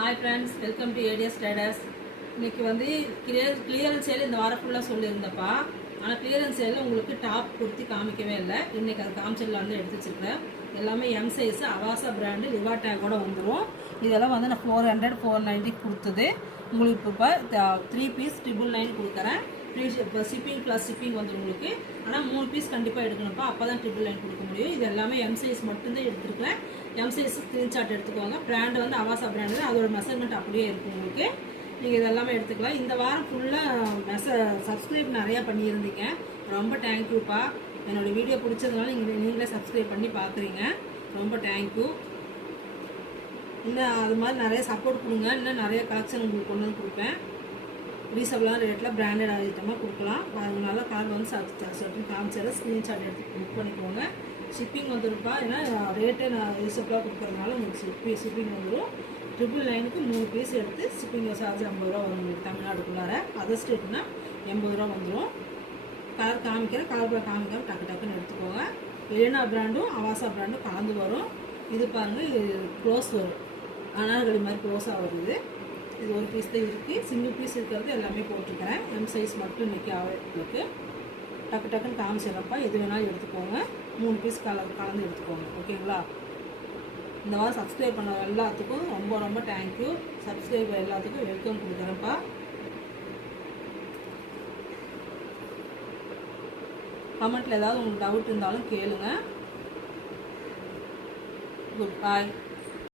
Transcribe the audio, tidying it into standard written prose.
Hi friends, welcome to ADS Traders. இன்னைக்கு வந்து clearance sale இந்த வாரம் ஃபுல்லாக சொல்லியிருந்தப்பா. ஆனால் கிளியரன்ஸ் சேலில் உங்களுக்கு டாப் குர்த்தி காமிக்கவே இல்லை. இன்னைக்கு அது காமிச்சலில் வந்து எடுத்து வச்சுருக்கேன். எல்லாமே எம் சைஸு அவாசா பிராண்டு லிவா டேக்கோட வந்துடும். இதெல்லாம் வந்து நான் 400 490 கொடுத்தது. உங்களுக்கு இப்போ 3 பீஸ் 999 கொடுக்குறேன். இப்போ ஷிப்பிங் ப்ளஸ் ஷிப்பிங் வந்து உங்களுக்கு. ஆனால் 3 பீஸ் கண்டிப்பாக எடுக்கணும்ப்பா. அப்போ தான் 999 கொடுக்க முடியும். இது எல்லாமே எம் சைஸ் மட்டும்தான் எடுத்துருக்கேன். எம் சைஸ் ஸ்க்ரீன்ஷாட் எடுத்துக்கோங்க. பிராண்டு வந்து அவாசா பிராண்டு, அதோட மெஷர்மெண்ட் அப்படியே இருக்கும் உங்களுக்கு. நீங்கள் இதெல்லாமே எடுத்துக்கலாம். இந்த வாரம் ஃபுல்லாக சப்ஸ்கிரைப் நிறையா பண்ணியிருந்தீங்க. ரொம்ப தேங்க்யூப்பா. என்னோடய வீடியோ பிடிச்சதுனால நீங்களே சப்ஸ்கிரைப் பண்ணி பார்க்குறீங்க. ரொம்ப தேங்க்யூ. இன்னும் அது மாதிரி நிறைய சப்போர்ட் கொடுங்க. இன்னும் நிறைய கலெக்ஷன் உங்களுக்கு கொண்டு வந்து கொடுப்பேன். ரீசனபிளான ரேட்டில் பிராண்டட் ஐட்டமாக கொடுக்கலாம். அதனால கார்டு வந்து சட்டுன்னு காமிச்சாரு. ஸ்க்ரீன்ஷாட் எடுத்து புக் பண்ணிக்கோங்க. ஷிப்பிங் வந்துருப்பா. ஏன்னா ரேட்டு நான் ரீசனபிளாக கொடுக்குறதுனால உங்களுக்கு ஷிப்பிங் வந்துடும். 999க்கு 3 பீஸ் எடுத்து ஷிப்பிங் சார்ஜ் 50 ரூபா வரும் உங்களுக்கு தமிழ்நாடுக்குள்ளார. அதர் ஸ்டேட்னா 80 ரூபா வந்துடும். கலர் காமிக்கிறேன். கலர் காமிக்காம டக்குன்னு எடுத்துக்கோங்க. எலினா பிராண்டும் அவாசா பிராண்டும் கலந்து வரும். இது பாருங்கள், க்ளோஸ் வரும். அனார்கலி மாதிரி க்ளோஸாக வருது. இது ஒரு பீஸ் தான் இருக்குது. சிங்கிள் பீஸ் இருக்கிறது எல்லாமே போட்டிருக்கிறேன். எம் சைஸ் மட்டும் இன்றைக்கி இருக்குது. டக்குன்னு காமிச்சிடறப்பா. எது வேணாலும் எடுத்துக்கோங்க. 3 பீஸ் கலந்து எடுத்துக்கோங்க. ஓகேங்களா? இந்த வாரம் சப்ஸ்கிரைப் பண்ண எல்லாத்துக்கும் ரொம்ப தேங்க்யூ. சப்ஸ்கிரைப் எல்லாத்துக்கும் வெல்கம் கொடுக்குறேன்ப்பா. கமெண்ட்டில் ஏதாவது உங்களுக்கு டவுட் இருந்தாலும் கேளுங்க. குட் பாய்.